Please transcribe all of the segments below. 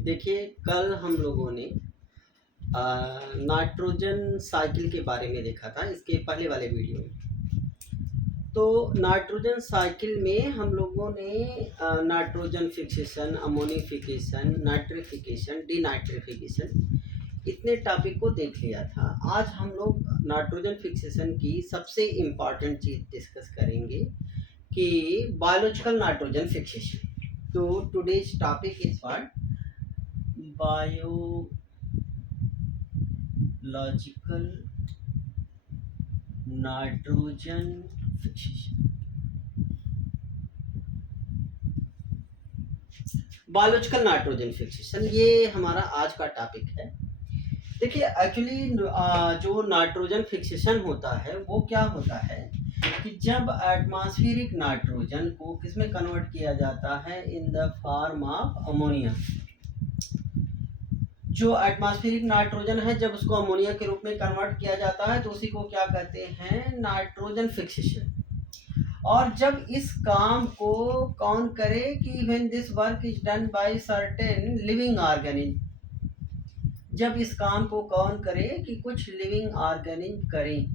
देखिए, कल हम लोगों ने नाइट्रोजन साइकिल के बारे में देखा था इसके पहले वाले वीडियो में। तो नाइट्रोजन साइकिल में हम लोगों ने nitrogen fixation, ammonification, nitrification, denitrification इतने टॉपिक को देख लिया था। आज हम लोग नाइट्रोजन फिक्सेशन की सबसे इम्पॉर्टेंट चीज़ डिस्कस करेंगे कि बायोलॉजिकल नाइट्रोजन फिक्सेशन। तो today's topic is what? Biological nitrogen fixation. Biological nitrogen fixation ये हमारा आज का टॉपिक है। देखिए, एक्चुअली जो नाइट्रोजन फिक्सेशन होता है वो क्या होता है कि जब एटमॉस्फेरिक नाइट्रोजन को किसमें कन्वर्ट किया जाता है, in the form of ammonia. जो एटमॉस्फेरिक नाइट्रोजन है जब उसको अमोनिया के रूप में कन्वर्ट किया जाता है तो उसी को क्या कहते हैं? Nitrogen fixation. और जब इस काम को कौन करे कि when this work is done by certain living organism, जब इस काम को कौन करे कि कुछ लिविंग ऑर्गेनिज्म करें।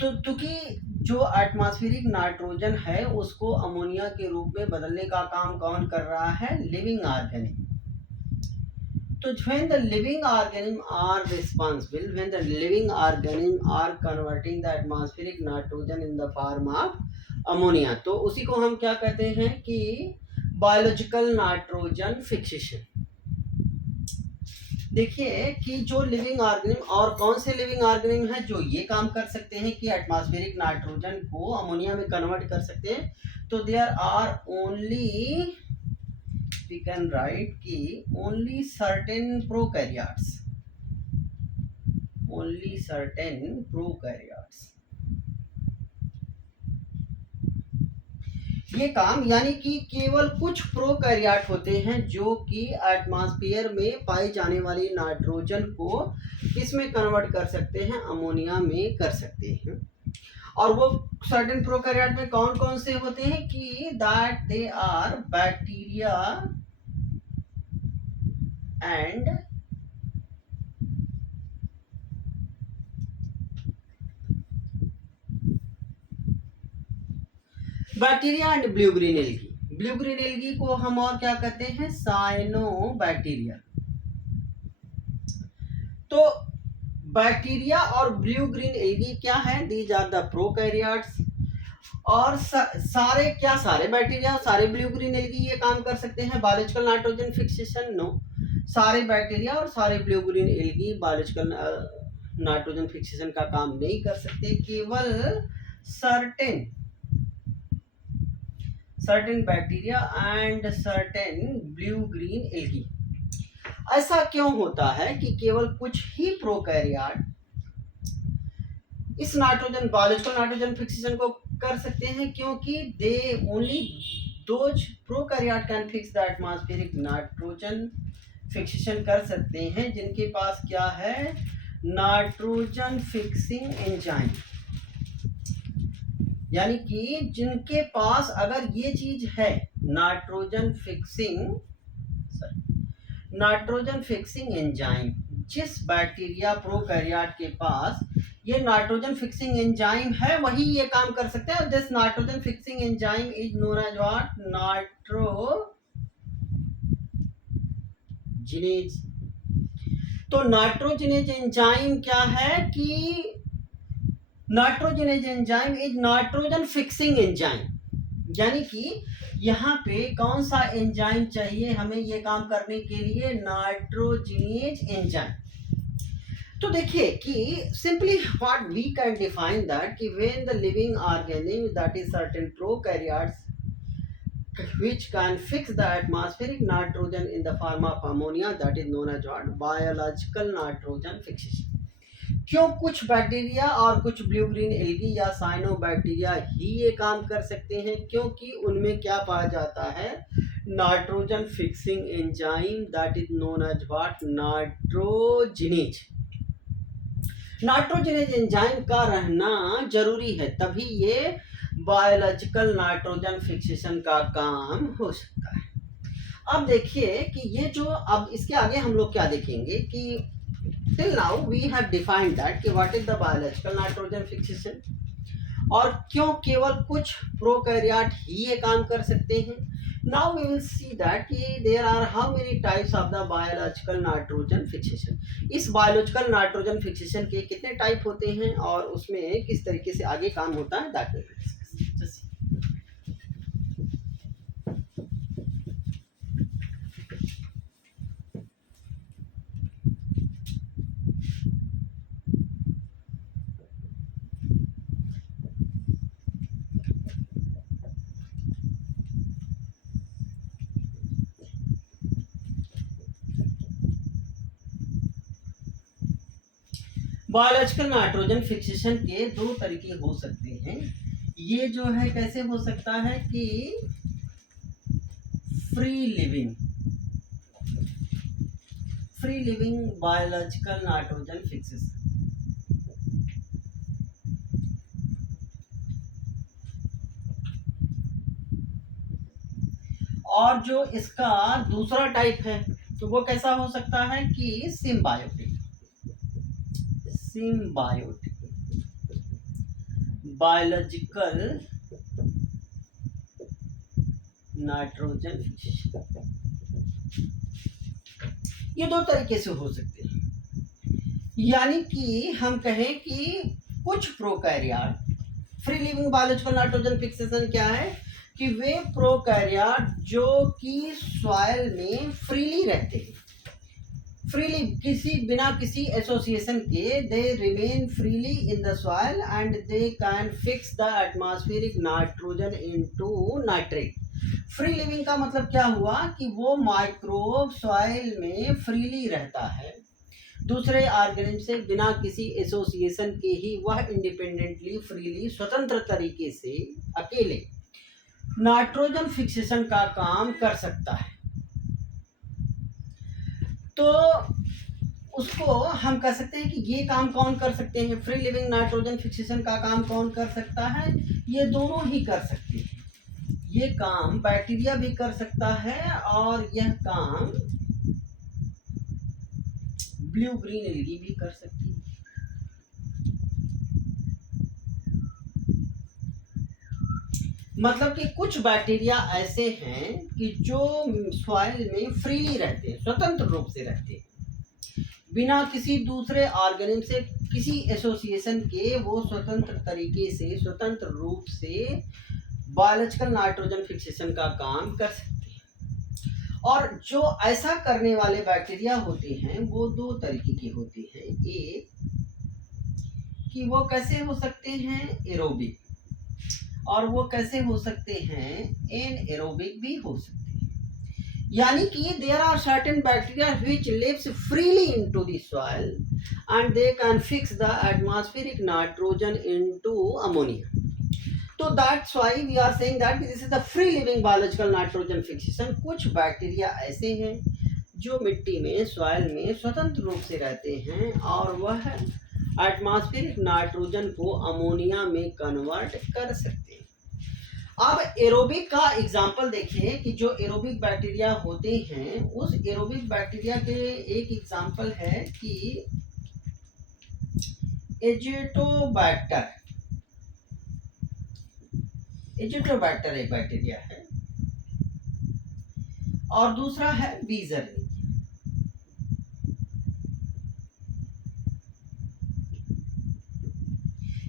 तो क्योंकि जो एटमॉस्फेरिक नाइट्रोजन है उसको अमोनिया के रूप में बदलने का काम कौन कर रहा है? Living organism. तो when the living organism are responsible, when the living organism are converting the atmospheric nitrogen in the form of ammonia, तो उसी को हम क्या कहते हैं कि बायोलॉजिकल नाइट्रोजन फिक्सेशन। देखिए कि जो लिविंग ऑर्गेनिज्म और कौन से लिविंग ऑर्गेनिज्म है जो ये काम कर सकते हैं कि एटमॉस्फेरिक नाइट्रोजन को अमोनिया में कन्वर्ट कर सकते हैं। तो there are only, we can write कि only certain prokaryotes, only certain prokaryotes ये काम, यानी कि केवल कुछ प्रोकैरियोट होते हैं जो कि एटमॉस्फेयर में पाई जाने वाली नाइट्रोजन को किसमें कन्वर्ट कर सकते हैं? अमोनिया में कर सकते हैं। और वो सर्टेन प्रोकैरियोट में कौन कौन से होते हैं कि that they are bacteria and bacteria and blue green algae. Blue green algae को हम और क्या कहते हैं? साइनोबैक्टीरिया। तो बैक्टीरिया और ब्लू ग्रीन एल्गी क्या है? These are the prokaryotes. और सारे क्या, सारे बैक्टीरिया और सारे ब्लू ग्रीन एल्गी ये काम कर सकते हैं बायोलॉजिकल नाइट्रोजन फिक्सेशन? नो, सारे बैक्टीरिया और सारे blue green algae biological nitrogen fixation का काम नहीं कर सकते। केवल certain bacteria and certain blue green algae. ऐसा क्यों होता है कि केवल कुछ ही प्रोकैरियोट इस नाइट्रोजन, बायोलॉजिकल नाइट्रोजन फिक्सेशन को कर सकते हैं? क्योंकि they only those prokaryote can fix the atmospheric nitrogen fixation कर सकते हैं जिनके पास क्या है? Nitrogen fixing enzyme. यानी कि जिनके पास अगर ये चीज है, नाइट्रोजन फिक्सिंग एंजाइम, जिस बैक्टीरिया प्रोकैरियोट के पास ये नाइट्रोजन फिक्सिंग एंजाइम है वही ये काम कर सकते हैं। This nitrogen fixing enzyme is known as what? Nitrogenase. तो नाइट्रोजिनेज एंजाइम क्या है कि nitrogenase enzyme is nitrogen fixing enzyme. यानी कि यहाँ पे कौन सा एंजाइम चाहिए हमें ये काम करने के लिए? Nitrogenase enzyme. तो देखिए कि simply what we can define that कि when the living organism that is certain prokaryotes which can fix the atmospheric nitrogen in the form of ammonia, that is known as what? Biological nitrogen fixation। क्यों कुछ bacteria और कुछ blue green algae या cyanobacteria ही ये काम कर सकते हैं? क्योंकि उनमें क्या पाया जाता है? Nitrogen fixing enzyme that is known as what? Nitrogenase. Nitrogenase enzyme का रहना जरूरी है, तभी ये बायोलॉजिकल नाइट्रोजन फिक्सेशन का काम हो सकता है। अब देखिए कि ये जो, अब इसके आगे हम लोग क्या देखेंगे कि till now we have defined that कि what is the biological nitrogen fixation, और क्यों केवल कुछ प्रोकैरियोट ही ये काम कर सकते हैं। Now we will see that कि there are how many types of the biological nitrogen fixation. इस बायोलॉजिकल नाइट्रोजन फिक्सेशन के कितने टाइप होते हैं और उसमें किस तरीके से आगे काम होता है, that will discuss. Biological nitrogen fixation के दो तरीके हो सकते हैं। ये जो है कैसे हो सकता है कि free living biological nitrogen fixation, और जो इसका दूसरा टाइप है तो वो कैसा हो सकता है कि सिम्बायोटिक बायोलॉजिकल नाइट्रोजन फिक्सेशन। ये दो तरीके से हो सकते हैं, यानी कि हम कहें कि कुछ prokaryote, free living biological nitrogen fixation क्या है कि वे प्रोकैरियोट जो कि सॉइल में फ्रीली रहते हैं, फ्रीली बिना किसी एसोसिएशन के, they remain freely in the soil and they can fix the atmospheric nitrogen into nitrate. Free living का मतलब क्या हुआ कि वो माइक्रोब सॉइल में फ्रीली रहता है, दूसरे ऑर्गेनिज्म से बिना किसी एसोसिएशन के ही वह इंडिपेंडेंटली, फ्रीली, स्वतंत्र तरीके से अकेले नाइट्रोजन फिक्सेशन का काम कर सकता है। तो उसको हम कह सकते हैं कि ये काम कौन कर सकते हैं, फ्री लिविंग नाइट्रोजन फिक्सेशन का काम कौन कर सकता है, ये दोनों ही कर सकते हैं। ये काम बैक्टीरिया भी कर सकता है और यह काम ब्लू ग्रीन एलगी भी कर सकती है। मतलब कि कुछ बैक्टीरिया ऐसे हैं कि जो सॉइल में फ्रीली रहते हैं, स्वतंत्र रूप से रहते हैं, बिना किसी दूसरे ऑर्गेनिज्म से किसी एसोसिएशन के वो स्वतंत्र तरीके से, स्वतंत्र रूप से बायोलॉजिकल नाइट्रोजन फिक्सेशन का काम कर सकते हैं। और जो ऐसा करने वाले बैक्टीरिया होते हैं वो दो तरीके के होते हैं। एक कि वो कैसे हो सकते हैं, एरोबिक, और वो कैसे हो सकते हैं, एनएरोबिक भी हो सकते हैं। यानी कि there are certain bacteria which lives freely into the soil and they can fix the atmospheric nitrogen into ammonia. तो that's why we are saying that this is the free living biological nitrogen fixation. कुछ bacteria ऐसे हैं जो मिट्टी में, soil में स्वतंत्र रूप से रहते हैं और वह एटमॉस्फेरिक नाइट्रोजन को अमोनिया में कन्वर्ट कर सकते हैं। अब एरोबिक का एग्जाम्पल देखिए कि जो एरोबिक बैक्टीरिया होते हैं, उस एरोबिक बैक्टीरिया के एक एग्जाम्पल है कि एजिटोबैक्टर एक बैक्टीरिया है और दूसरा है बीजरनिक।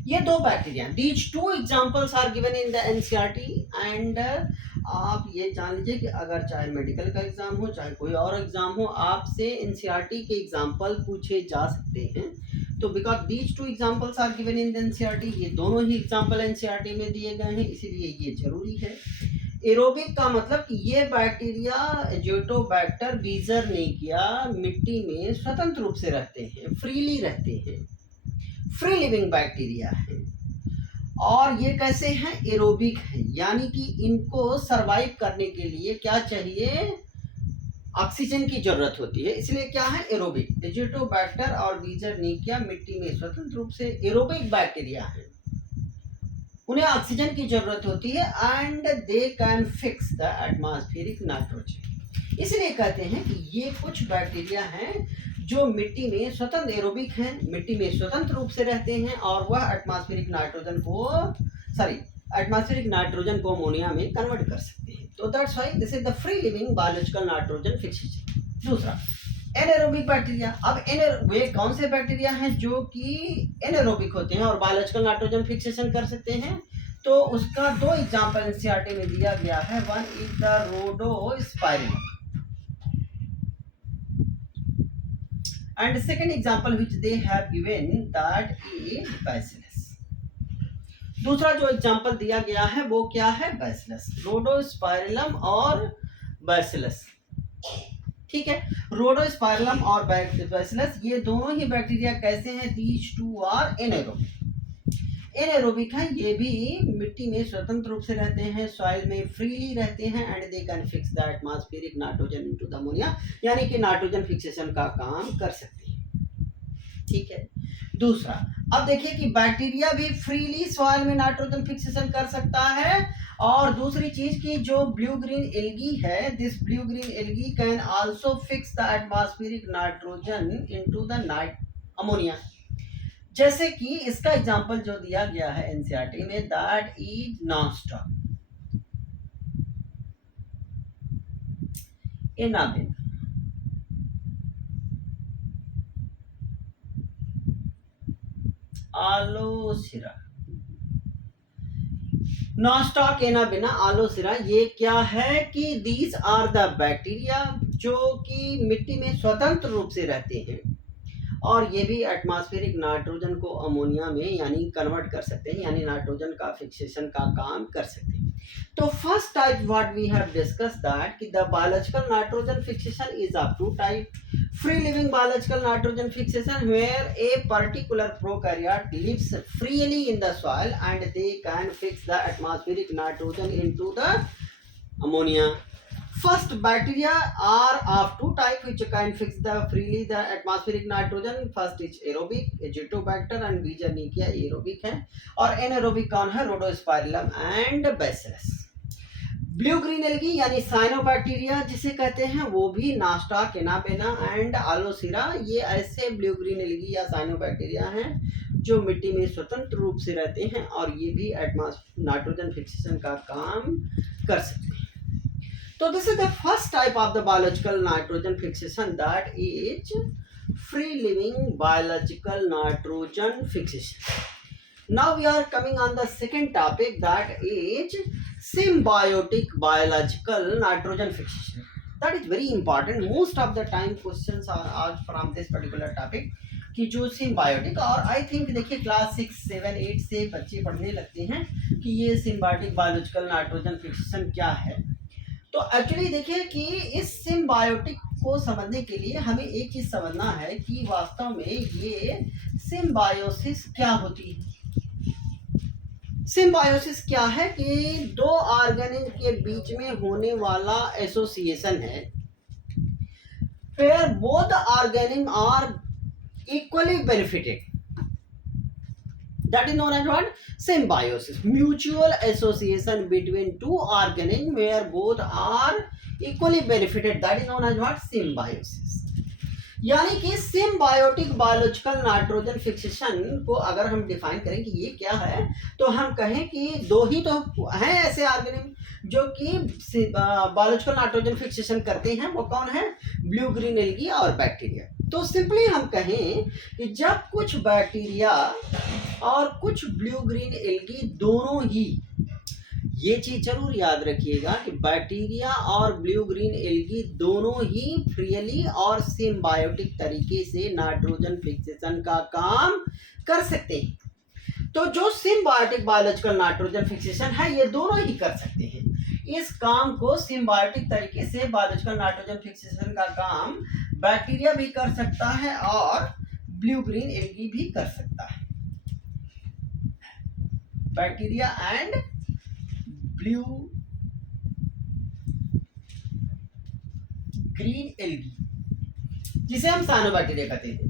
ये दो bacteria, these two examples are given in the NCERT and आप ये जान लीजिए कि अगर चाहे मेडिकल का एग्जाम हो, चाहे कोई और एग्जाम हो, आपसे एनसीईआरटी के एग्जाम्पल पूछे जा सकते हैं। तो because these two examples are given in the NCERT, ये दोनों ही एग्जाम्पल एनसीईआरटी में दिए गए हैं, इसीलिए ये जरूरी है। एरोबिक का मतलब कि ये बैक्टीरिया एजिटोबैक्टर बीजरनिकिया मिट्टी में स्वतंत्र रूप से रहते हैं, फ्रीली रहते हैं, फ्री लिविंग बैक्टीरिया है। और ये कैसे हैं, एरोबिक है, यानी कि इनको सरवाइव करने के लिए क्या चाहिए, ऑक्सीजन की जरूरत होती है, इसलिए क्या है, एरोबिक। एजिटोबैक्टर और बीजरनिकिया मिट्टी में स्वतंत्र रूप से एरोबिक बैक्टीरिया है, उन्हें ऑक्सीजन की जरूरत होती है and they can fix the atmospheric nitrogen. इसलिए कहते हैं कि ये कुछ बैक्टीरिया हैं जो मिट्टी में स्वतंत्र एरोबिक हैं, मिट्टी में स्वतंत्र रूप से रहते हैं और वह एटमॉस्फेरिक नाइट्रोजन को अमोनिया में कन्वर्ट कर सकते हैं। तो that's why this is the free living biological nitrogen fixation. दूसरा एनाएरोबिक बैक्टीरिया। अब वे कौन से बैक्टीरिया हैं जो कि एनाएरोबिक होते हैं और बायोलॉजिकल नाइट्रोजन फिक्सेशन कर सकते हैं? तो उसका दो एग्जांपल एनसीईआरटी में दिया गया है। One is the Rhodospirillum and the second example which they have given that is bacillus। दूसरा जो एग्जांपल दिया गया है वो क्या है? बैसिलस, रोडोस्पाइरिलम और बैसिलस। ठीक है, रोडोस्पाइरिलम और बैसिलस ये दोनों ही बैक्टीरिया कैसे हैं? These two are anaerobic. Anaerobic है, ये भी मिट्टी में स्वतंत्र रूप से रहते हैं, सॉइल में फ्रीली रहते हैं and they can fix the atmospheric nitrogen into the ammonia, यानी कि नाइट्रोजन फिक्सेशन का काम कर सकते हैं। ठीक है। दूसरा, अब देखिए कि बैक्टीरिया भी फ्रीली सॉइल में नाइट्रोजन फिक्सेशन कर सकता है। और दूसरी चीज की जो ब्लू ग्रीन एल्गी है, this blue green algae can also fix the atmospheric nitrogen into the ammonia. जैसे कि इसका एग्जांपल जो दिया गया है एनसीईआरटी में, that is Nostoc, Anabaena, Aulosira, Nostoc, Anabaena, Aulosira, ये क्या है कि दीज आर द बैक्टीरिया जो कि मिट्टी में स्वतंत्र रूप से रहते हैं और ये भी एटमॉस्फेरिक नाइट्रोजन को अमोनिया में यानी कन्वर्ट कर सकते हैं, यानी नाइट्रोजन का फिक्सेशन का काम कर सकते हैं। तो first type what we have discuss that कि the biological nitrogen fixation is of two type, free living biological nitrogen fixation where a particular prokaryote lives freely in the soil and they can fix the atmospheric nitrogen into the ammonia. First, bacteria are of two types which can fix the freely the atmospheric nitrogen. First is aerobic, Azotobacter and Beijerinia aerobic है, और anaerobic कौन है? Rhodospirillum and Bacillus। Blue green algae यानी cyanobacteria जिसे कहते हैं, वो भी नॉनस्टॉक, एनाबेना एंड आलोसिरा, ये ऐसे ब्लू ग्रीन एल्गी या साइनोबैक्टीरिया हैं जो मिट्टी में स्वतंत्र रूप से रहते हैं और ये भी नाइट्रोजन फिक्सेशन का काम कर सकते हैं। So this is the first type of the biological nitrogen fixation, that is free living biological nitrogen fixation. Now we are coming on the second topic, that is symbiotic biological nitrogen fixation. That is very important. Most of the time questions are asked from this particular topic कि जो symbiotic, और I think देखिए class 6, 7, 8 से बच्चे पढ़ने लगते हैं कि ये सिम्बायोटिक बायोलॉजिकल नाइट्रोजन फिक्सेशन क्या है। तो एक्चुअली देखिए कि इस सिम्बायोटिक को समझने के लिए हमें एक चीज समझना है कि वास्तव में ये सिम्बायोसिस क्या होती है। सिम्बायोसिस क्या है कि दो ऑर्गेनिज्म के बीच में होने वाला एसोसिएशन है, where both organisms are equally benefited. That is known as what? Symbiosis. Mutual association between two organisms where both are equally benefited. That is known as what? Symbiosis. यानी कि सिम्बायोटिक बायोलॉजिकल नाइट्रोजन फिक्सेशन को अगर हम define करें कि ये क्या है, तो हम कहें कि दो ही तो हैं ऐसे ऑर्गेनिज्म जो कि बायोलॉजिकल नाइट्रोजन फिक्सेशन करते हैं। वो कौन है? ब्लू ग्रीन एल्गी और बैक्टीरिया। तो सिंपली हम कहें कि जब कुछ बैक्टीरिया और कुछ ब्लू ग्रीन एल्गी दोनों ही, ये चीज जरूर याद रखिएगा कि बैक्टीरिया और ब्लू ग्रीन एल्गी दोनों ही फ्रीली और सिम्बायोटिक तरीके से नाइट्रोजन फिक्सेशन का काम कर सकते हैं। तो जो सिम्बायोटिक बायोलॉजिकल नाइट्रोजन फिक्सेशन है, ये दोनों ही कर सकते हैं। इस काम को सिम्बायोटिक तरीके से बायोलॉजिकल नाइट्रोजन फिक्सेशन का काम बैक्टीरिया भी कर सकता है और ब्लू ग्रीन एल्गी भी कर सकता है। Bacteria and blue green algae, जिसे हम साइनोबैक्टीरिया कहते हैं।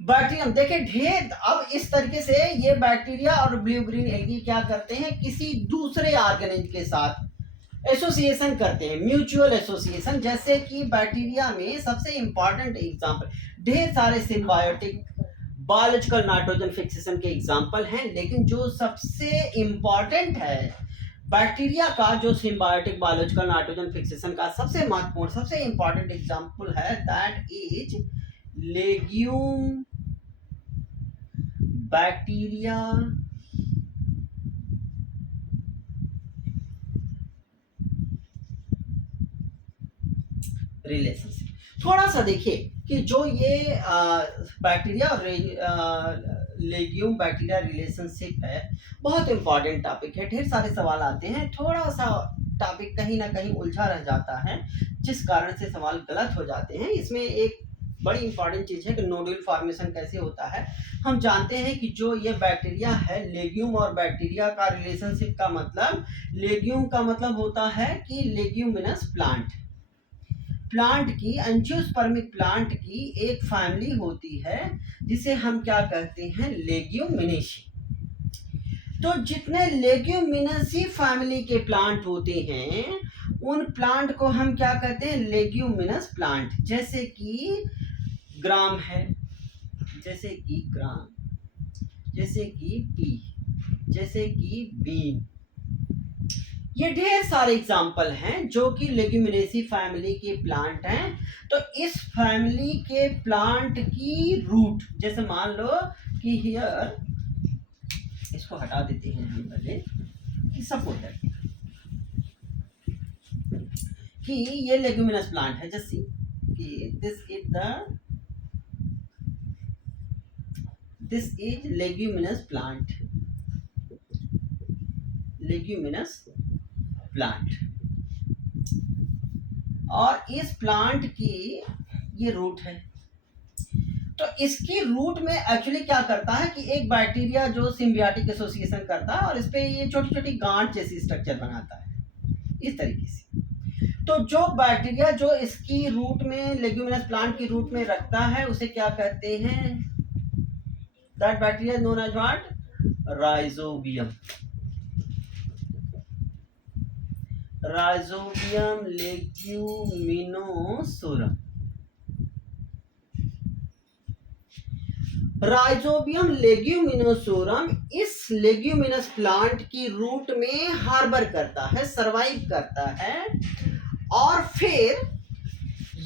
बैक्टीरिया देखिए ढेर, अब इस तरीके से ये बैक्टीरिया और ब्लू ग्रीन एल्गी क्या करते हैं, किसी दूसरे ऑर्गेनिज्म के साथ एसोसिएशन करते हैं, म्यूचुअल एसोसिएशन। जैसे कि बैक्टीरिया में सबसे इंपॉर्टेंट एग्जांपल, ढेर सारे सिम्बायोटिक बायोलॉजिकल नाइट्रोजन फिक्सेशन के एग्जांपल हैं, लेकिन जो सबसे इंपॉर्टेंट है बैक्टीरिया का, जो सिम्बायोटिक बायोलॉजिकल नाइट्रोजन फिक्सेशन का सबसे महत्वपूर्ण, सबसे इंपॉर्टेंट एग्जांपल है, that is legume bacteria relationship. थोड़ा सा देखिए कि जो ये बैक्टीरिया और लेग्यूम बैक्टीरिया रिलेशनशिप है, बहुत इंपॉर्टेंट टॉपिक है, ढेर सारे सवाल आते हैं, थोड़ा सा टॉपिक कहीं ना कहीं उलझा रह जाता है, जिस कारण से सवाल गलत हो जाते हैं। इसमें एक बड़ी इंपॉर्टेंट चीज है कि नोड्यूल फॉर्मेशन कैसे होता है। हम जानते हैं कि जो ये बैक्टीरिया है, लेग्यूम और बैक्टीरिया का रिलेशनशिप का मतलब, लेग्यूम का मतलब होता है कि लेग्यूमिनस प्लांट, प्लांट की, एंजियोस्पर्मिक प्लांट की एक फैमिली होती है जिसे हम क्या कहते हैं, लेग्यूमिनेसी। तो जितने लेग्यूमिनेसी फैमिली के प्लांट होते हैं, उन प्लांट को हम क्या कहते हैं, लेग्यूमिनस प्लांट। जैसे कि ग्राम है, जैसे कि ग्राम, जैसे कि पी, जैसे कि बीन, ये ढेर सारे एग्जाम्पल हैं जो कि लेग्यूमिनेसी फैमिली के प्लांट हैं। तो इस फैमिली के प्लांट की रूट, जैसे मान लो कि हियर, इसको हटा देते हैं हम पहले, कि सपोज दैट कि ये लेग्यूमिनस प्लांट है, जैसे कि this is leguminous plant, leguminous plant, और इस प्लांट की ये रूट है। तो इसकी रूट में एक्चुअली क्या करता है कि एक बैक्टीरिया जो सिम्बियोटिक एसोसिएशन करता है और इस पे ये छोटी छोटी गांठ जैसी स्ट्रक्चर बनाता है, इस तरीके से। तो जो बैक्टीरिया जो इसकी रूट में, लेग्यूमिनस प्लांट की रूट में रखता है, उसे क्या कहते हैं, that bacteria known as what, Rhizobium, Rhizobium leguminosarum. Rhizobium leguminosarum इस लेग्यूमिनस प्लांट की रूट में हार्बर करता है, सरवाइव करता है, और फिर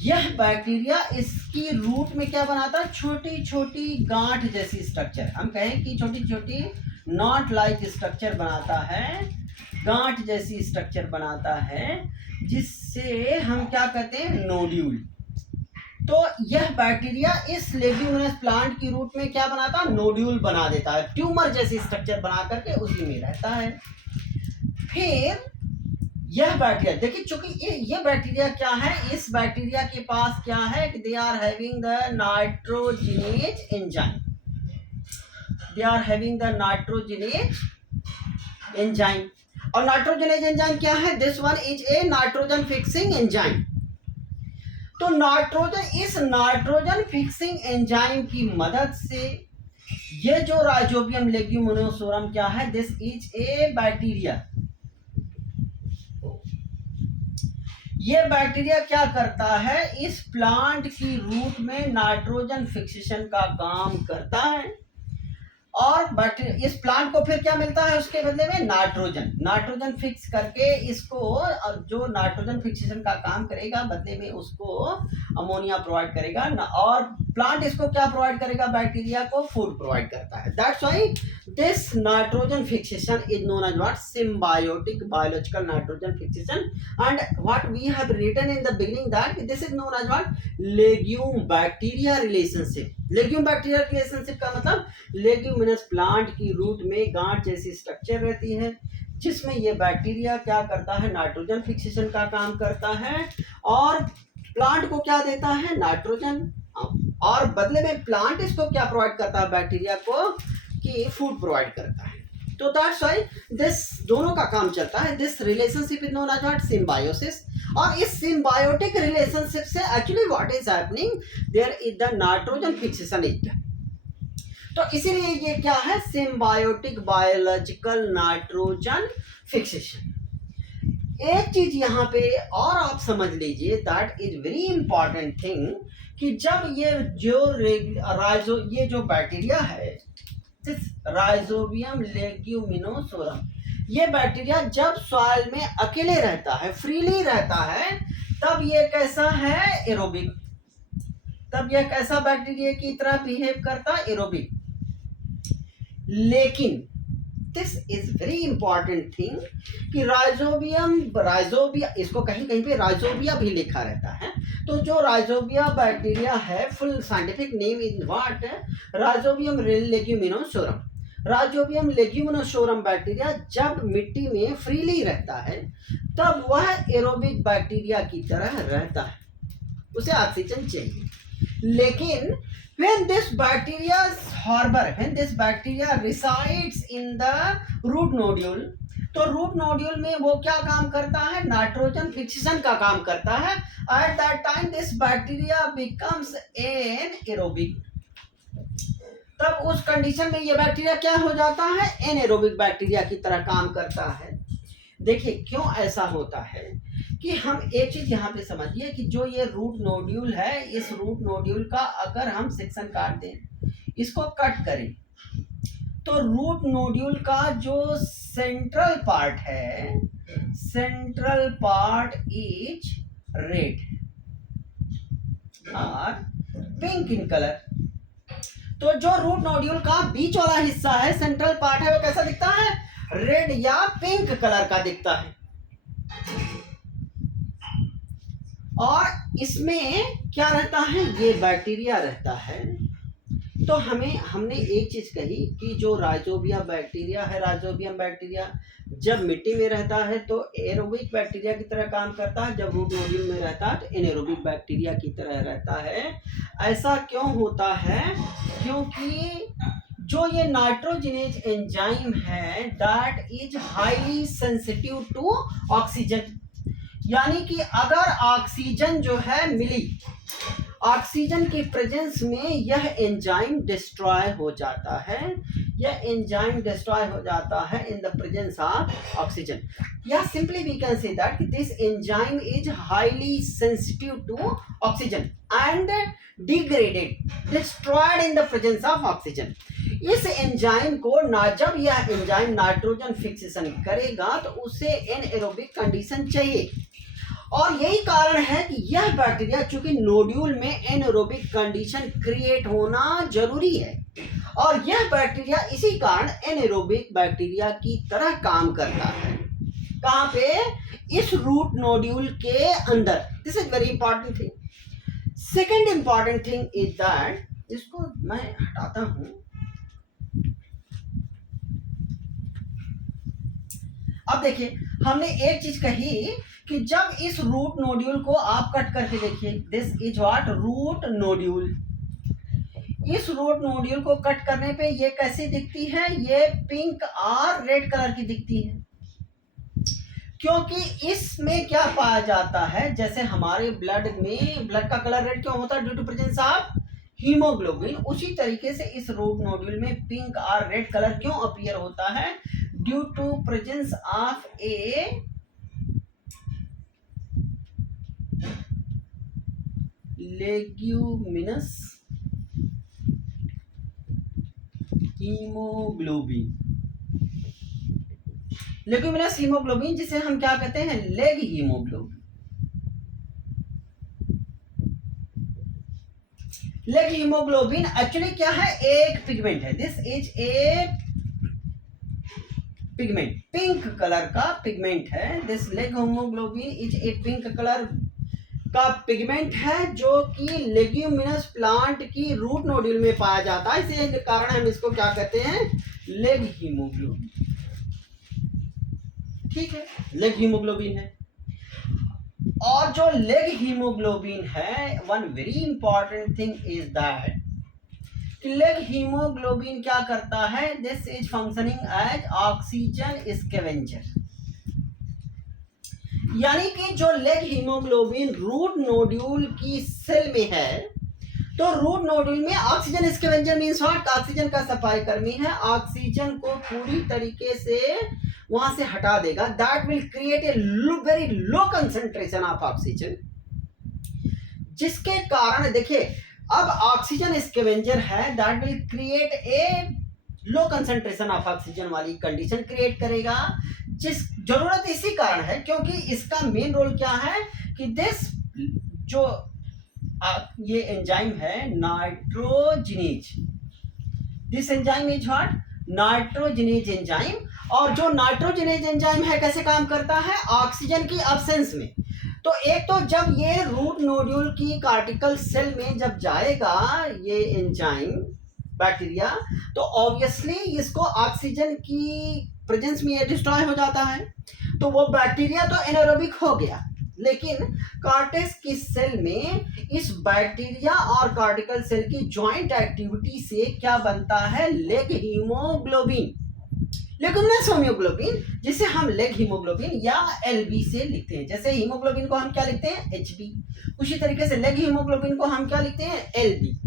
यह बैक्टीरिया इसकी रूट में क्या बनाता है, छोटी छोटी गांठ जैसी स्ट्रक्चर, हम कहें कि छोटी छोटी नॉट लाइक स्ट्रक्चर बनाता है, गांठ जैसी स्ट्रक्चर बनाता है, जिससे हम क्या कहते हैं, नोड्यूल। तो यह बैक्टीरिया इस लेग्यूमिनस प्लांट की रूट में क्या बनाता है, नोड्यूल बना देता है, ट्यूमर जैसी स्ट्रक्चर बना करके उसी में रहता है। फिर यह बैक्टीरिया, देखिए चूंकि ये बैक्टीरिया क्या है, इस बैक्टीरिया के पास क्या है कि they are having the nitrogenase enzyme, they are having the nitrogenase enzyme. और नाइट्रोजनेज एंजाइम क्या है, this one is a nitrogen fixing enzyme. तो नाइट्रोजन, इस नाइट्रोजन फिक्सिंग एंजाइम की मदद से ये जो राइजोबियम लेग्यूमिनोसोरम क्या है, दिस इज ए बैक्टीरिया, ये बैक्टीरिया क्या करता है, इस प्लांट की रूट में नाइट्रोजन फिक्सेशन का काम करता है, और बैक्टीरिया, इस प्लांट को फिर क्या मिलता है उसके बदले में, नाइट्रोजन, नाइट्रोजन फिक्स करके इसको, जो नाइट्रोजन फिक्सेशन का काम करेगा, बदले में उसको अमोनिया प्रोवाइड करेगा, और प्लांट इसको क्या प्रोवाइड करेगा, बैक्टीरिया को फूड प्रोवाइड करता है। That's why this nitrogen fixation is known as what, symbiotic biological nitrogen fixation, and what we have written in the beginning that this is known as what, legume bacteria relationship. Legume bacteria relationship का मतलब, leguminous plant की root में गांठ जैसी structure रहती है, जिसमें ये बैक्टीरिया क्या करता है, नाइट्रोजन फिक्सेशन का काम करता है, और प्लांट को क्या देता है, नाइट्रोजन, और बदले में प्लांट इसको क्या प्रोवाइड करता है, बैक्टीरिया को, कि फूड प्रोवाइड करता है। तो दैट्स व्हाई दिस, दोनों का काम चलता है, this relationship is known as what, symbiosis. और इस सिम्बायोटिक रिलेशनशिप से actually what is happening, there is the nitrogen fixation is done. तो इसीलिए ये क्या है, सिम्बायोटिक बायोलॉजिकल नाइट्रोजन फिक्सेशन। एक चीज यहाँ पे और आप समझ लीजिए, that is very important thing, कि जब ये जो बैक्टीरिया है, राइजोबियम लेग्यूमिनोसोरम, ये बैक्टीरिया जब सॉइल में अकेले रहता है, फ्रीली रहता है, तब ये कैसा है? एरोबिक। तब यह कैसा बैक्टीरिया की तरह बिहेव करता है? एरोबिक। लेकिन this is very important thing कि राइजोबिया, इसको कहीं कहीं पे राइजोबिया भी लिखा रहता है। तो जो राइजोबिया बैक्टीरिया है, full scientific name is what? Rhizobium leguminosarum. Rhizobium leguminosarum bacteria जब मिट्टी में फ्रीली रहता है, तब वह एरोबिक बैक्टीरिया की तरह रहता है, उसे ऑक्सीजन चाहिए। लेकिन when this bacteria resides in the root nodule, तो रूट नोड्यूल में वो क्या काम करता है? नाइट्रोजन फिक्सेशन का काम करता है। At that time this bacteria becomes N aerobic. तब उस कंडीशन में ये बैक्टीरिया क्या हो जाता है? एनएरोबिक बैक्टीरिया की तरह काम करता है। देखिए क्यों ऐसा होता है कि हम एक चीज यहाँ पे समझिए कि जो ये रूट नोड्यूल है, इस रूट नोड्यूल का अगर हम सेक्शन काट दें, इसको कट करें, तो रूट नोड्यूल का जो सेंट्रल पार्ट है, सेंट्रल पार्ट इज रेड और पिंक इन कलर। तो जो रूट नोड्यूल का बीच वाला हिस्सा है, सेंट्रल पार्ट है, वो कैसा दिखता है? रेड या पिंक कलर का दिखता है। और इसमें क्या रहता है? ये बैक्टीरिया रहता है। तो हमने एक चीज कही कि जो राइजोबिया बैक्टीरिया है, राइजोबियम बैक्टीरिया जब मिट्टी में रहता है तो एरोबिक बैक्टीरिया की तरह काम करता है, जब रूट नोड्यूल में रहता है तो एनएरोबिक बैक्टीरिया की तरह रहता है। ऐसा क्यों होता है? क्योंकि जो ये नाइट्रोजनेज एंजाइम है, that is highly sensitive to oxygen. यानी कि अगर ऑक्सीजन जो है मिली, ऑक्सीजन की प्रेजेंस में यह एंजाइम डिस्ट्रॉय हो जाता है। यह एंजाइम डिस्ट्रॉय हो जाता है in the presence of oxygen. या simply we can say that this enzyme is highly sensitive to oxygen and degraded, destroyed in the presence of oxygen. इस एंजाइम को जब यह एंजाइम नाइट्रोजन फिक्सेशन करेगा तो उसे एनएरोबिक कंडीशन चाहिए। और यही कारण है कि यह बैक्टीरिया, चूंकि नोड्यूल में एनएरोबिक कंडीशन क्रिएट होना जरूरी है, और यह बैक्टीरिया इसी कारण एनएरोबिक बैक्टीरिया की तरह काम करता है। कहां पे? इस रूट नोड्यूल के अंदर। This is very important thing. Second important thing is that, इसको मैं हटाता हूं। अब देखिए हमने एक चीज कही कि जब इस रूट नोड्यूल को आप कट करके देखिए, this is what? Root nodule. इस रूट नोड्यूल को कट करने पे ये कैसी दिखती है? ये पिंक और रेड कलर की दिखती है। क्योंकि इसमें क्या पाया जाता है? जैसे हमारे ब्लड में, ब्लड का कलर रेड क्यों होता है? Due to presence of haemoglobin. उसी तरीके से इस रूट नोड्यूल में पिंक और रेड कलर क्यों अपीयर होता है? Due to presence of a leguminous haemoglobin. Leguminous haemoglobin जिसे हम क्या कहते हैं? Leg haemoglobin. Leg haemoglobin actually क्या है? एक पिगमेंट है। This is a pigment, pink colour का पिगमेंट है। This leg haemoglobin is a pink colour का पिगमेंट है, जो कि लेग्यूमिनस प्लांट की रूट नोड्यूल में पाया जाता है। इसी कारण हम इसको क्या कहते हैं? Leg haemoglobin. ठीक है, लेग हीमोग्लोबिन है। और जो लेग हीमोग्लोबिन है, one very important thing is that leg haemoglobin क्या करता है? This is functioning as oxygen scavenger. यानी कि जो लेग हीमोग्लोबिन रूट नोड्यूल की सेल में है, तो रूट नोड्यूल में oxygen scavenger means what? Oxygen का सफाई कर्मी है। ऑक्सीजन को पूरी तरीके से वहां से हटा देगा, that will create a very low concentration of oxygen, जिसके कारण देखिए अब ऑक्सीजन स्कैवेंजर है, that will create a low concentration of oxygen वाली कंडीशन क्रिएट करेगा, जिस जरूरत इसी कारण है क्योंकि इसका मेन रोल क्या है कि दिस जो ये एंजाइम है nitrogenase, this enzyme is what, nitrogenase enzyme, और जो नाइट्रोजिनेज एंजाइम है कैसे काम करता है, ऑक्सीजन की एब्सेंस में। तो एक तो जब ये रूट नोड्यूल की कार्टिकल सेल में जब जाएगा ये एंजाइम बैक्टीरिया, तो ऑब्वियसली इसको ऑक्सीजन की प्रेजेंस में ये डिस्ट्रॉय हो जाता है, तो वो बैक्टीरिया तो एनारोबिक हो गया, लेकिन कार्टेक्स की सेल में इस बैक्टीरिया और कार्टिकल सेल की ज्वाइंट एक्टिविटी से क्या बनता है, लेग हीमोग्लोबिन, लेगुमिनस हीमोग्लोबिन, जिसे हम लेग हीमोग्लोबिन या एलबी से लिखते हैं। जैसे हीमोग्लोबिन को हम क्या लिखते हैं, एचबी, उसी तरीके से लेग हीमोग्लोबिन को हम क्या लिखते हैं, LB,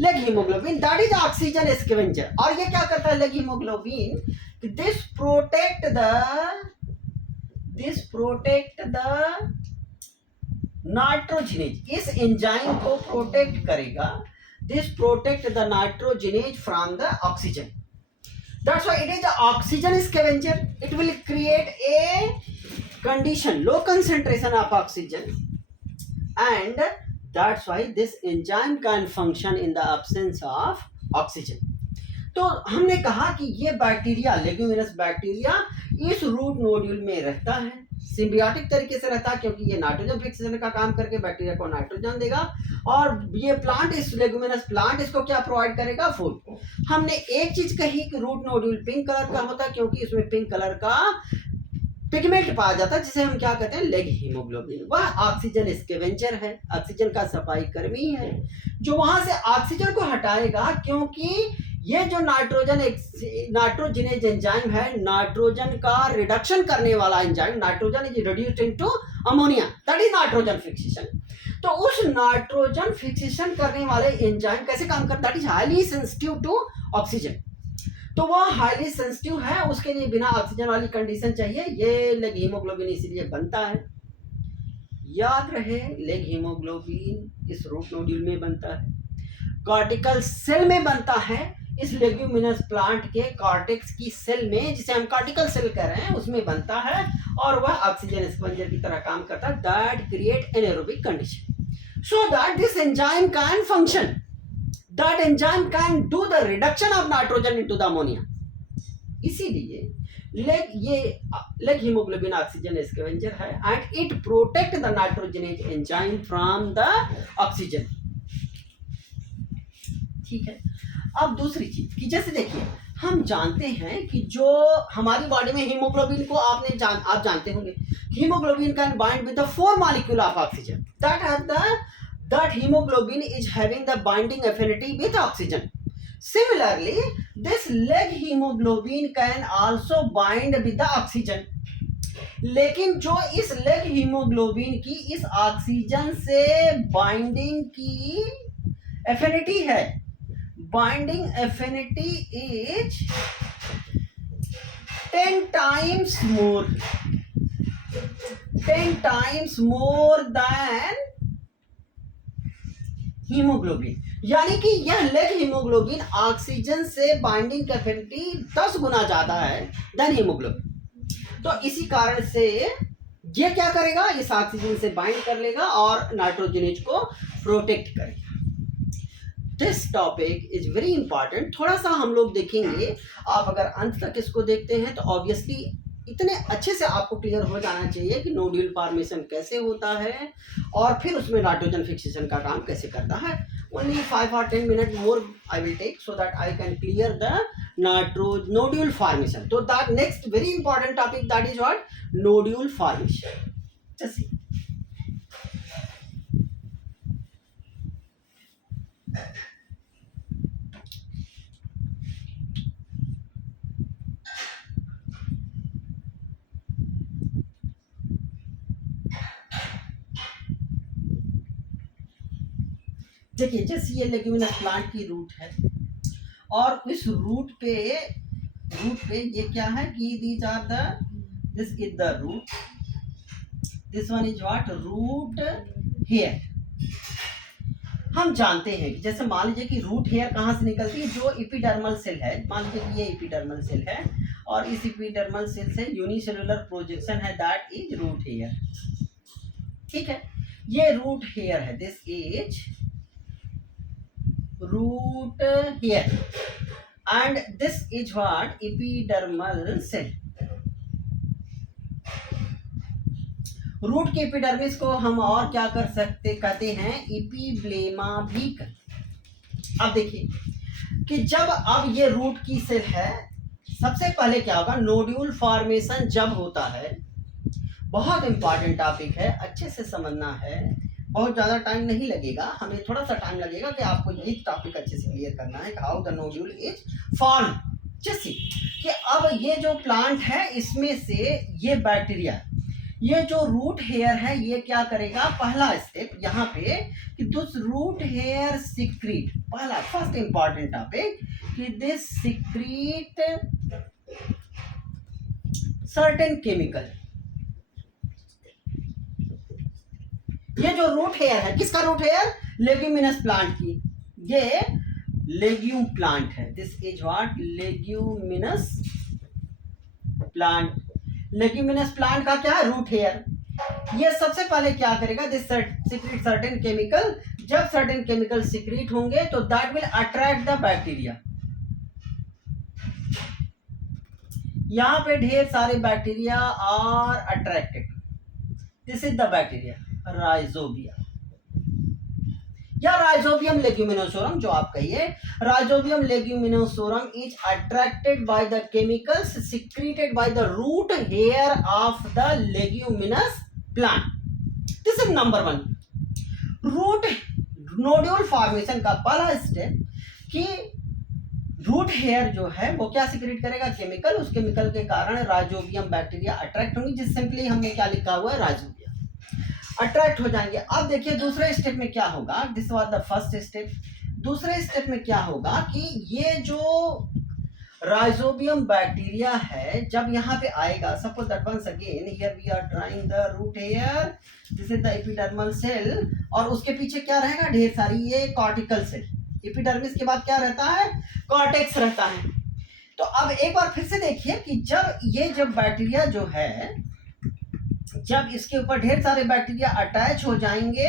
leg haemoglobin, that is oxygen scavenger. और ये क्या करता है leg haemoglobin, this protect the nitrogenase, इस एंजाइम को प्रोटेक्ट करेगा, this protect the nitrogenase from the oxygen, that's why it is the oxygen scavenger, it will create a condition low concentration of oxygen, and that's why this enzyme can function in the absence of oxygen। तो हमने कहा कि ये bacteria, leguminous bacteria इस root nodule में रहता है, symbiotic तरीके से रहता है क्योंकि ये नाइट्रोजन फिक्सेशन का काम करके बैक्टीरिया को नाइट्रोजन देगा, और ये प्लांट, इस लेग्यूमिनस प्लांट इसको क्या प्रोवाइड करेगा, फूड। हमने एक चीज कही कि रूट नोड्यूल पिंक कलर का होता है क्योंकि इसमें पिंक कलर का पिगमेंट पाया जाता है जिसे हम क्या कहते हैं, लेग हीमोग्लोबिन। वह ऑक्सीजन स्कैवेंजर है, ऑक्सीजन का सफाई कर्मी है, जो वहां से ऑक्सीजन को हटाएगा, क्योंकि ये जो नाइट्रोजिनेज एंजाइम है, नाइट्रोजन का रिडक्शन करने वाला enzyme, nitrogen is reduced into ammonia, that is nitrogen fixation. तो उस नाइट्रोजन फिक्सेशन करने वाले एंजाइम कैसे काम करता है, that is highly sensitive to oxygen. तो वो हाईली सेंसिटिव है, उसके लिए बिना ऑक्सीजन वाली कंडीशन चाहिए, ये लेग हीमोग्लोबिन इसीलिए बनता है। याद रहे लेग हीमोग्लोबिन इस रूट नोड्यूल में बनता है, कार्टिकल सेल में बनता है, इस लेग्यूमिनस प्लांट के कॉर्टेक्स की सेल में, जिसे हम कार्टिकल सेल कह रहे हैं, उसमें बनता है, और वह ऑक्सीजन स्पंजर की तरह काम करता है, that create anaerobic condition so that this enzyme can function, that enzyme can do the reduction of nitrogen into the ammonia। इसीलिए लेग हीमोग्लोबिन ऑक्सीजन स्कैवेंजर है, and it protect the nitrogenase enzyme from the oxygen. ठीक है, अब दूसरी चीज कि जैसे देखिए हम जानते हैं कि जो हमारी बॉडी में हीमोग्लोबिन को आप जानते होंगे, haemoglobin can bind with the 4 molecule of oxygen, that hemoglobin is having the binding affinity with oxygen। Similarly, this leg hemoglobin can also bind with the oxygen। लेकिन जो इस लेग हीमोग्लोबिन की इस ऑक्सीजन से बाइंडिंग की affinity है, binding affinity is 10 times more than haemoglobin, यानी कि यह लेग हीमोग्लोबिन ऑक्सीजन से बाइंडिंग कैपेसिटी 10 गुना ज्यादा है देन हीमोग्लोबिन। तो इसी कारण से ये क्या करेगा, इस ऑक्सीजन से बाइंड कर लेगा और नाइट्रोजनेज को प्रोटेक्ट करेगा। This topic is very important, थोड़ा सा हम लोग देखेंगे, आप अगर अंत तक इसको देखते हैं तो ऑब्वियसली इतने अच्छे से आपको क्लियर हो जाना चाहिए कि नोड्यूल फॉर्मेशन कैसे होता है और फिर उसमें नाइट्रोजन फिक्सेशन का काम कैसे करता है। Only 5 or 10 minute more I will take so that I can clear the nodule formation. तो that next very important topic, that is what, nodule formation. जैसे देखिए, जैसे ये लेग्यूमिनस प्लांट की रूट है और इस रूट पे रूट पे ये क्या है कि these are the this is the root, this one is what root hair. हम जानते हैं कि जैसे मान लीजिए कि रूट हेयर कहाँ से निकलती है, जो एपिडर्मल सेल है, मान लीजिए कि ये एपिडर्मल सेल है और इस एपिडर्मल सेल से यूनिसेलुलर प्रोजेक्शन है, दैट इज रूट हेयर। ठीक है, ये रूट हेयर है, this is root hair and this is what epidermal cell। Root के एपिडर्मिस को हम और क्या कर सकते कहते हैं, एपिब्लेमा भी कर। अब देखिए कि जब अब ये रूट की सेल है, सबसे पहले क्या होगा, नोड्यूल फॉर्मेशन जब होता है, बहुत इंपॉर्टेंट टॉपिक है, अच्छे से समझना है, बहुत ज़्यादा टाइम नहीं लगेगा, हमें थोड़ा सा टाइम लगेगा कि आपको ये टॉपिक अच्छे से क्लियर करना है, how the nodule is form. जैसे कि अब ये जो प्लांट है इसमें से ये बैक्टीरिया, ये जो रूट हेयर है ये क्या करेगा, पहला स्टेप यहाँ पे कि दिस रूट हेयर सिक्रीट, पहला फर्स्ट इंपॉर्टेंट टॉपिक कि दिस सिक्रीट सर्टेन केमिकल। ये जो रूट हेयर है, किसका रूट हेयर, लेग्यूमिनस प्लांट की, ये लेग्यूम प्लांट है, this is what leguminous plant. Leguminous plant का क्या है, रूट हेयर। ये सबसे पहले क्या करेगा, दिस सीक्रेट सर्टेन केमिकल, जब सर्टेन केमिकल सीक्रेट होंगे तो that will attract the bacteria. यहां पे ढेर सारे bacteria are attracted, this is the bacteria rhizobia या राइजोबियम लेग्यूमिनोसोरम, जो आप कहिए, Rhizobium leguminosarum is attracted by the chemicals secreted by the root hair of the leguminous plant. This is number one. Root nodule formation का पहला step कि root hair जो है वो क्या सिक्रेट करेगा, केमिकल, उस केमिकल के कारण राइजोबियम बैक्टीरिया अट्रैक्ट होंगे, जिस सिंपली हमने क्या लिखा हुआ है, राइजोबियम अट्रैक्ट हो जाएंगे। अब देखिए दूसरे स्टेप में क्या होगा, this was the first step. दूसरे स्टेप में क्या होगा कि ये जो राइजोबियम बैक्टीरिया है जब यहाँ पे आएगा, suppose that once again here we are drawing the root hair, this is the epidermal cell, और उसके पीछे क्या रहेगा, ढेर सारी ये कॉर्टिकल सेल। एपिडर्मिस के बाद क्या रहता है, कॉर्टेक्स रहता है। तो अब एक बार फिर से देखिए कि जब बैक्टीरिया जो है, जब इसके ऊपर ढेर सारे बैक्टीरिया अटैच हो जाएंगे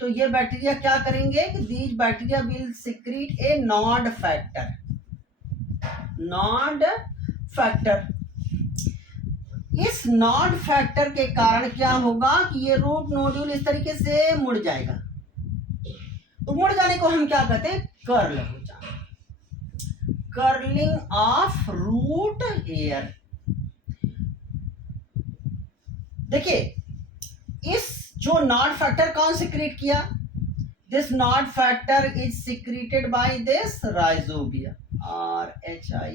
तो ये बैक्टीरिया क्या करेंगे कि these bacteria will secrete a nod factor. Nod factor, इस नॉड फैक्टर के कारण क्या होगा कि ये रूट नोड्यूल इस तरीके से मुड़ जाएगा। तो मुड़ जाने को हम क्या कहते हैं, कर्ल हो जाना, कर्लिंग ऑफ रूट हेयर। देखिए इस जो नॉड फैक्टर कौन सिक्रीट किया, this nod factor is secreted by this rhizobia, RHIZOBIA।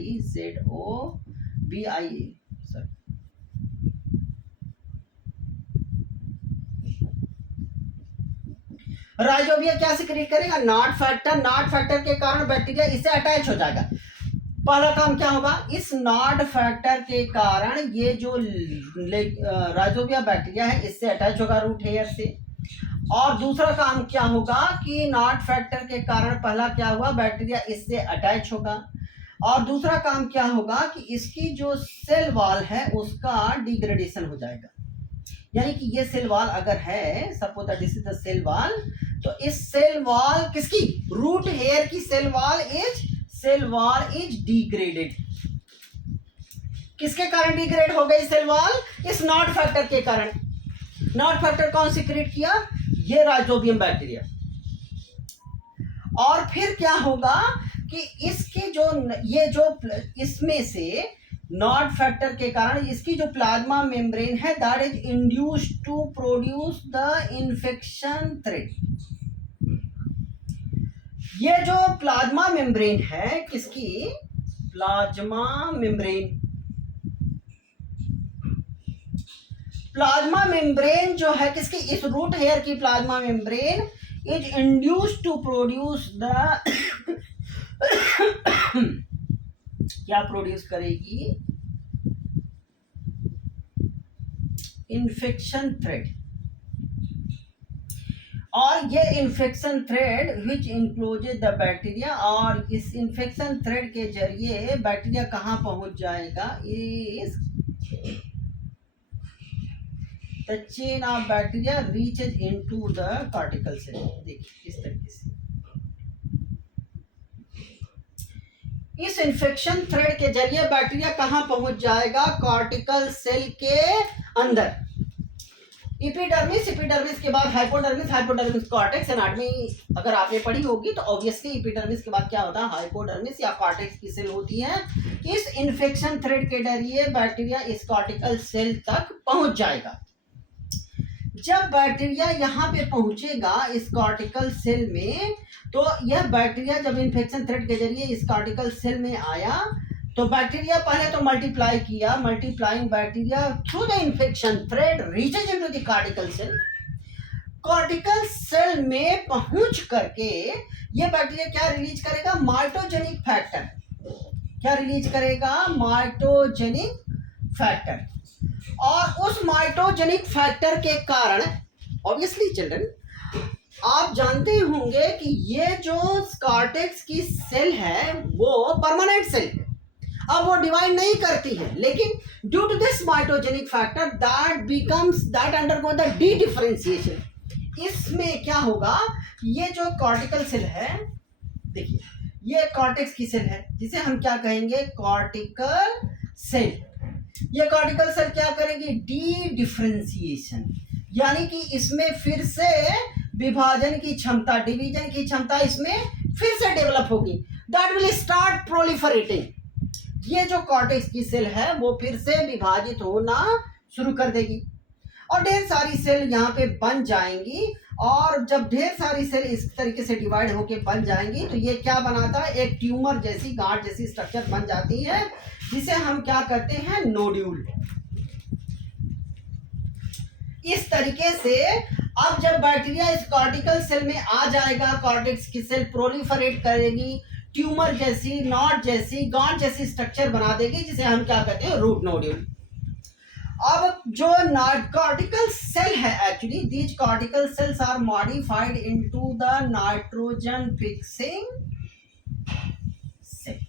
Rhizobia क्या सिक्रीट करेगा, नॉड फैक्टर। नॉड फैक्टर के कारण बैक्टीरिया इससे अटैच हो जाएगा। पहला काम क्या होगा, इस नॉड फैक्टर के कारण ये जो राइजोबिया बैक्टीरिया है इससे अटैच होगा रूट हेयर से। और दूसरा काम क्या होगा कि नॉड फैक्टर के कारण पहला क्या हुआ, बैक्टीरिया इससे अटैच होगा। और दूसरा काम क्या होगा कि इसकी जो सेल वॉल है उसका डिग्रेडेशन हो जाएगा। यानी कि ये सेल वॉल अगर है, suppose that this is the cell wall, तो इस सेल वॉल किसकी, रूट हेयर की सेल वॉल इज डिग्रेडेड। किसके कारण डिग्रेड हो गई सेल वॉल, इस नॉड फैक्टर के कारण। नॉड फैक्टर कौन सिक्रेट किया, ये राइजोबियम बैक्टीरिया। और फिर क्या होगा कि इसके जो ये जो इसमें से नॉड फैक्टर के कारण इसकी जो प्लाज्मा मेम्ब्रेन है that is induced to produce the infection thread. ये जो प्लाज्मा मेम्ब्रेन है, किसकी, प्लाज्मा मेम्ब्रेन। प्लाज्मा मेम्ब्रेन जो है किसकी, इस रूट हेयर की plasma membrane is induced to produce the क्या प्रोड्यूस करेगी? Infection thread. और ये infection thread which encloses the bacteria, और इस इन्फेक्शन थ्रेड के जरिए बैक्टीरिया कहाँ पहुंच जाएगा? इस the chain of bacteria reaches into the cortical cell. देखिए इस तरीके से इस इन्फेक्शन थ्रेड के जरिए बैक्टीरिया कहाँ पहुंच जाएगा? कॉर्टिकल सेल के अंदर। इपिडर्मिस, इपिडर्मिस के बाद हाइपोडर्मिस, हाइपोडर्मिस कॉर्टेक्स। एनाटॉमी अगर आपने पढ़ी होगी तो ऑब्वियसली इपिडर्मिस के बाद क्या होता है? हाइपोडर्मिस या कॉर्टेक्स की सेल होती है। इस इन्फेक्शन थ्रेड के जरिए बैक्टीरिया इस कॉर्टिकल सेल तक पहुंच जाएगा। जब बैक्टीरिया यहाँ पे पहुंचेगा इस कॉर्टिकल सेल में, तो यह बैक्टीरिया जब इन्फेक्शन थ्रेड के जरिए इस कॉर्टिकल सेल में आया तो बैक्टीरिया पहले तो मल्टीप्लाई किया। Multiplying bacteria through the infection thread reaches into the cortical cell. Cortical cell में पहुंच करके ये बैक्टीरिया क्या रिलीज करेगा? माइटोजेनिक फैक्टर। क्या रिलीज करेगा? माइटोजेनिक फैक्टर। और उस माइटोजेनिक फैक्टर के कारण ऑब्वियसली चिल्ड्रन आप जानते होंगे कि ये जो कॉर्टेक्स की सेल है वो परमानेंट सेल है। अब वो डिवाइड नहीं करती है, लेकिन due to this mitogenic factor that undergo the dedifferentiation. इसमें क्या होगा? ये जो कॉर्टिकल सेल है, देखिए ये कॉर्टेक्स की सेल है जिसे हम क्या कहेंगे? Cortical cell. ये कॉर्टिकल सेल क्या करेगी? डी डिफरेंशिएशन, यानी कि इसमें फिर से विभाजन की क्षमता, डिवीजन की क्षमता इसमें फिर से डेवलप होगी। That will start proliferating. ये जो कॉर्टेक्स की सेल है वो फिर से विभाजित होना शुरू कर देगी और ढेर सारी सेल यहाँ पे बन जाएंगी। और जब ढेर सारी सेल इस तरीके से डिवाइड होके बन जाएंगी तो ये क्या बनाता है? एक ट्यूमर जैसी, गांठ जैसी स्ट्रक्चर बन जाती है जिसे हम क्या कहते हैं? नोड्यूल। इस तरीके से अब जब बैक्टीरिया इस कॉर्टिकल सेल में आ जाएगा, कॉर्टेक्स की सेल प्रोलिफरेट करेगी, ट्यूमर जैसी, नॉट जैसी, गांठ जैसी स्ट्रक्चर बना देगी जिसे हम क्या कहते हैं? Root nodule. अब जो कॉर्टिकल सेल है, actually these cortical cells are modified into the nitrogen fixing cell.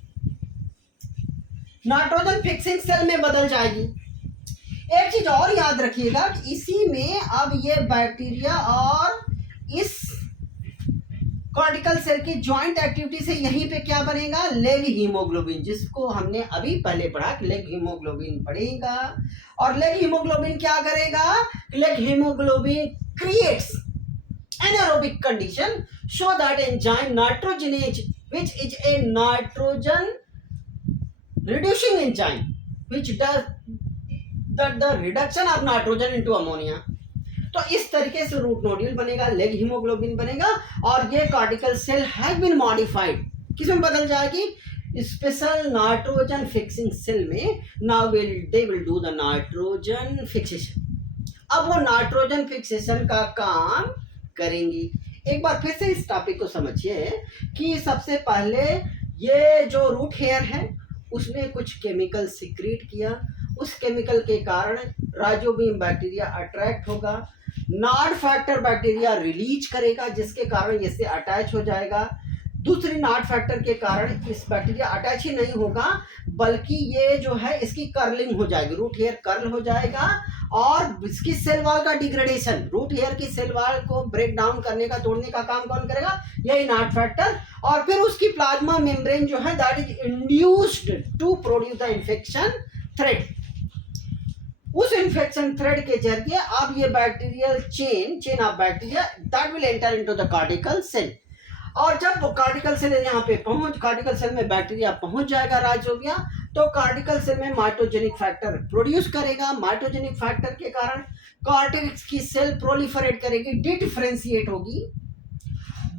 Nitrogen fixing cell में बदल जाएगी। एक चीज और याद रखिएगा कि इसी में अब ये बैक्टीरिया और इस कॉर्टिकल सेल की ज्वाइंट एक्टिविटी से यहीं पे क्या बनेगा? लेग हीमोग्लोबिन, जिसको हमने अभी पहले पढ़ा कि लेग हीमोग्लोबिन बढ़ेगा। और लेग हीमोग्लोबिन क्या करेगा? Leg haemoglobin creates anaerobic condition so that enzyme nitrogenase, which is a nitrogen reducing enzyme which does the reduction of nitrogen into ammonia। तो इस तरीके से रूट नोड्यूल बनेगा, लेग हीमोग्लोबिन बनेगा और ये cortical cell has been modified. किसमें बदल जाएगी? स्पेशल नाइट्रोजन फिक्सिंग सेल में। Now they will do the nitrogen fixation. अब वो नाइट्रोजन फिक्सेशन का काम करेंगी। एक बार फिर से इस टॉपिक को समझिए कि सबसे पहले ये जो रूट हेयर है उसने कुछ केमिकल सीक्रेट किया। उस केमिकल के कारण राइजोबियम बैक्टीरिया अट्रैक्ट होगा, नॉड फैक्टर बैक्टीरिया रिलीज करेगा जिसके कारण इससे अटैच हो जाएगा। दूसरी नॉड फैक्टर के कारण इस बैक्टीरिया अटैच ही नहीं होगा बल्कि ये जो है इसकी कर्लिंग हो जाएगी, रूट हेयर कर्ल हो जाएगा और इसकी सेल वॉल का डिग्रेडेशन, रूट हेयर की सेल वॉल को ब्रेक डाउन करने का, तोड़ने का काम कौन करेगा? यही नॉड फैक्टर। और फिर उसकी प्लाज्मा मेम्ब्रेन जो है that is induced to produce the infection thread. उस इन्फेक्शन थ्रेड के जरिए अब ये bacterial chain of bacteria that will enter into the cortical cell. और जब कॉर्टिकल सेल यहाँ पे कॉर्टिकल सेल में बैक्टीरिया पहुंच जाएगा राइजोबिया, तो कॉर्टिकल सेल में माइटोजेनिक फैक्टर प्रोड्यूस करेगा। माइटोजेनिक फैक्टर के कारण कॉर्टेक्स की सेल प्रोलिफरेट करेगी, डिफरेंशिएट होगी।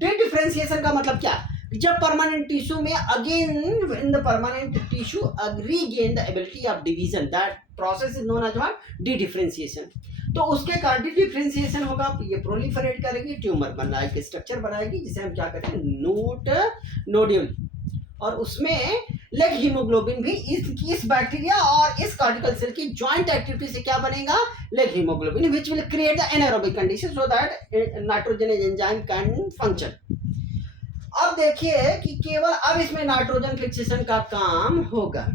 डिफरेंशिएशन का मतलब क्या? जब परमानेंट टिश्यू में again in the permanent tissue regain the ability of division, that process is known as what? Differentiation. तो उसके कारण डिफरेंशिएशन होगा, ये प्रोलिफरेट करेगी, ट्यूमर बनाएगी, स्ट्रक्चर बनाएगी जिसे हम क्या कहते हैं? नोड्यूल। और उसमें लेग हीमोग्लोबिन भी इस बैक्टीरिया और इस कार्टिकल सेल की ज्वाइंट एक्टिविटी से क्या बनेगा, leg haemoglobin, which will create the anaerobic condition so that nitrogenase enzyme can function. अब देखिए कि केवल अब इसमें नाइट्रोजन फिक्सेशन का काम होगा।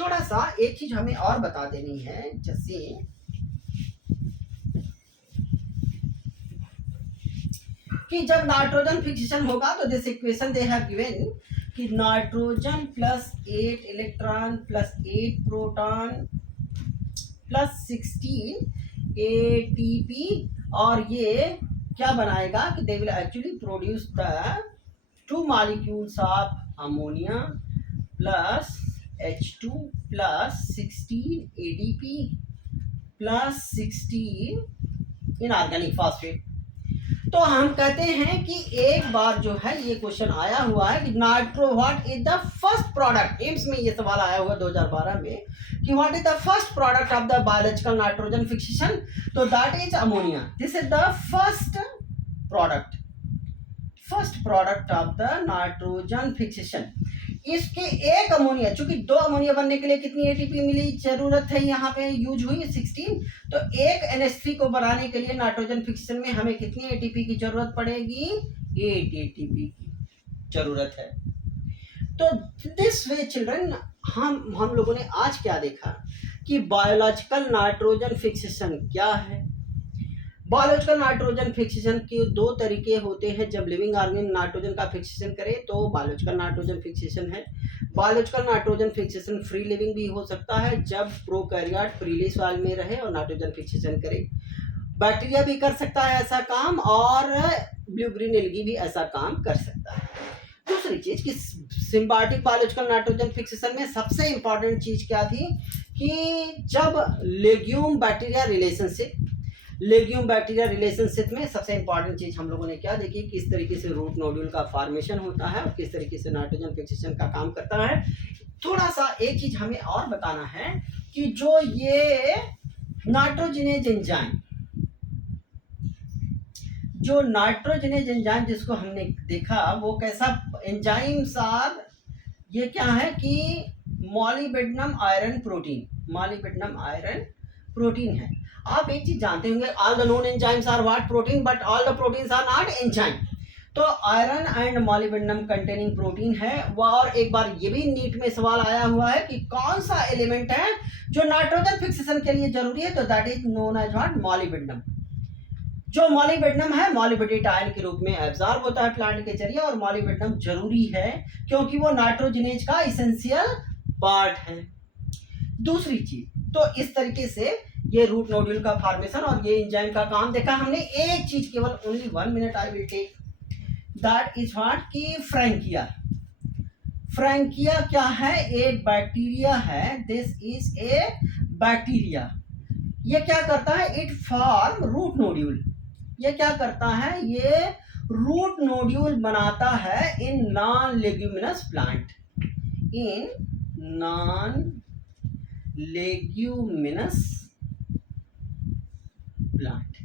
थोड़ा सा एक चीज हमें और बता देनी है, जैसे कि जब नाइट्रोजन फिक्सेशन होगा तो this equation they have given कि nitrogen plus 8 electron plus 8 proton plus 16 ATP, और ये क्या बनाएगा कि they will actually produce the 2 molecules of ammonia plus H2 plus 16 ADP plus 16 inorganic phosphate. तो हम कहते हैं कि एक बार जो है ये क्वेश्चन आया हुआ है कि nitro what is the first product, AIIMS में ये सवाल आया हुआ 2012 में कि what is the first product of the biological nitrogen fixation, तो that is ammonia. This is the first product of the nitrogen fixation. इसके एक अमोनिया, चूंकि 2 अमोनिया बनने के लिए कितनी एटीपी मिली जरूरत है, यहाँ पे यूज हुई 16, तो एक NH3 को बनाने के लिए नाइट्रोजन फिक्सेशन में हमें कितनी एटीपी की जरूरत पड़ेगी, 8 एटीपी की जरूरत है। तो दिस वे चिल्ड्रन हम लोगों ने आज क्या देखा कि बायोलॉजिकल नाइट्रोजन फिक्सेशन क्या है। बायोलॉजिकल नाइट्रोजन फिक्सेशन के 2 तरीके होते हैं। जब लिविंग ऑर्गेनिज्म नाइट्रोजन का फिक्सेशन करे तो बायोलॉजिकल नाइट्रोजन फिक्सेशन है। Biological nitrogen fixation free living भी हो सकता है जब प्रोकैरियोट फ्रीली सॉइल में रहे और नाइट्रोजन फिक्सेशन करे। बैक्टीरिया भी कर सकता है ऐसा काम, और ब्लू ग्रीन एल्गी भी ऐसा काम कर सकता है। दूसरी चीज कि सिम्बायोटिक बायोलॉजिकल नाइट्रोजन फिक्सेशन में सबसे इंपॉर्टेंट चीज क्या थी कि जब लेग्यूम बैक्टीरिया रिलेशनशिप में सबसे इंपॉर्टेंट चीज हम लोगों ने क्या देखी, किस तरीके से रूट नोड्यूल का फॉर्मेशन होता है और किस तरीके से नाइट्रोजन फिक्सेशन का काम करता है। थोड़ा सा एक चीज हमें और बताना है कि जो ये नाइट्रोजनेज एंजाइम जिसको हमने देखा वो कैसा एंजाइम्स आर, ये क्या है कि मॉलिबेडनम आयरन प्रोटीन है। आप एक चीज जानते होंगे, all the known enzymes are what, protein, but all the proteins are not enzyme. तो iron and molybdenum containing protein है वो। और एक बार ये भी नीट में सवाल आया हुआ है कि कौन सा एलिमेंट है जो नाइट्रोजन फिक्सेशन के लिए जरूरी है, तो that is known as what, molybdenum. जो मॉलिबेडनम है मॉलिबेटेट आयन के रूप में एब्जॉर्ब होता है प्लांट के जरिए, और मॉलिबेडनम जरूरी है क्योंकि वो नाइट्रोजनेज का इसेंशियल पार्ट है। दूसरी चीज, तो इस तरीके से ये रूट नोड्यूल का फॉर्मेशन और ये एंजाइम का काम देखा हमने। एक चीज केवल only 1 minute I will take, that is what कि फ्रैंकिया क्या है, एक बैक्टीरिया है। This is a bacteria. ये क्या करता है, इट फॉर्म रूट नोड्यूल। ये क्या करता है, ये रूट नोड्यूल बनाता है in non leguminous plant, plant,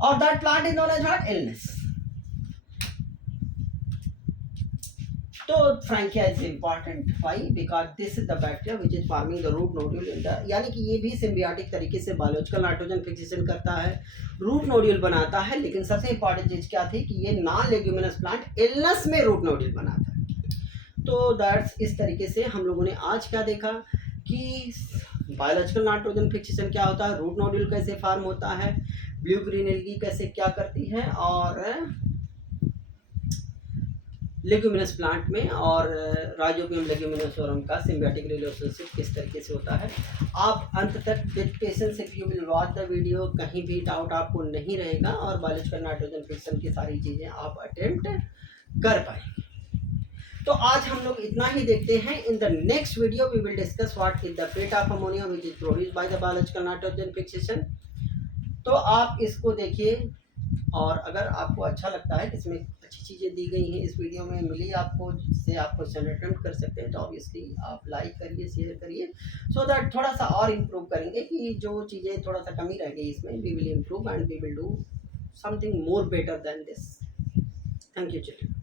or that plant is known as what, illness. तो Frankia is important, why, because this is the bacteria which is forming the root nodule in the, यानी कि ये भी symbiotic तरीके से biological nitrogen fixation करता है, root nodule बनाता है। लेकिन सबसे इंपॉर्टेंट चीज क्या थी कि ये नॉन लेग्यूमिनस प्लांट इलनेस में रूट नोड्यूल बनाता है। तो दैट्स, इस तरीके से हम लोगों ने आज क्या देखा कि बायोलॉजिकल नाइट्रोजन फिक्सेशन क्या होता है, रूट नोड्यूल कैसे फॉर्म होता है, ब्लू ग्रीन एल्गी कैसे क्या करती है, और लेग्यूमिनस प्लांट में और राइजोबियम लेग्यूमिनोसोरम का सिम्बियोटिक रिलेशनशिप किस तरीके से होता है। आप अंत तक with patience if you will watch the video, कहीं भी डाउट आपको नहीं रहेगा और बायोलॉजिकल नाइट्रोजन फिक्सेशन की सारी चीज़ें आप अटेम्प्ट कर पाएंगे। तो आज हम लोग इतना ही देखते हैं। In the next video we will discuss what is the fate of ammonia which is produced by the biological nitrogen fixation. तो आप इसको देखिए, और अगर आपको अच्छा लगता है, इसमें अच्छी चीज़ें दी गई हैं इस वीडियो में मिली आपको, जिससे आप क्वेश्चन अटेम्प्ट कर सकते हैं, तो ऑब्वियसली आप लाइक करिए, शेयर करिए, सो दैट थोड़ा सा और इम्प्रूव करेंगे कि जो चीज़ें थोड़ा सा कमी रह गई इसमें, we will improve and we will do something more better than this. Thank you children.